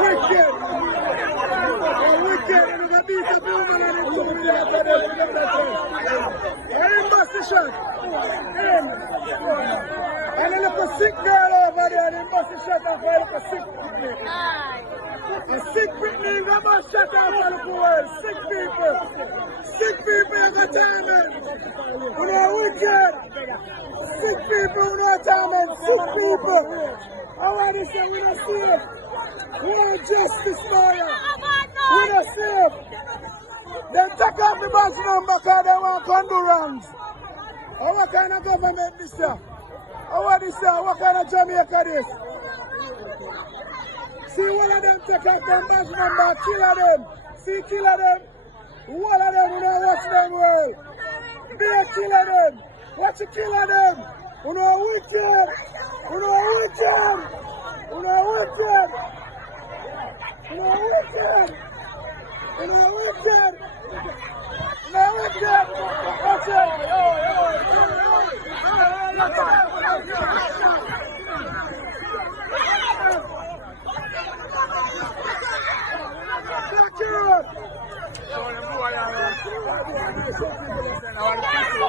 Wicked! Wicked! And gonna beat up woman and it's 2 million after them to get that thing. And him bust the shot. Him. And a little sick girl over there and him bust the shot off a little sick Britney. The sick Britney is a bust shot off a little world. Sick people. Sick people you got time. You know wicked. Sick people you know time. Sick people. I want to say we don't see it. We want justice for you. We don't see it. They take off the badge number because they want condolence. Oh, what kind of government this year? Oh, what this year? What kind of Jamaica this? See one of them take off them badge number, kill them. See kill them. One of them we don't watch them well. They kill them. Watch you kill them. We know wicked. We know wicked. We know wicked. We know wicked. We know wicked. We know wicked. Watch it.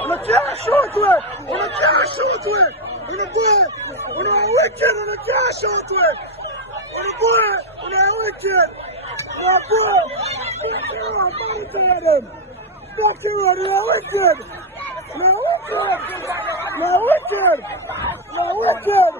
You can't shoot with. You can't shoot with. You know wicked. You can't shoot with. You know wicked. You boy. Fuck you, you're wicked. You're wicked. You're wicked. You're wicked.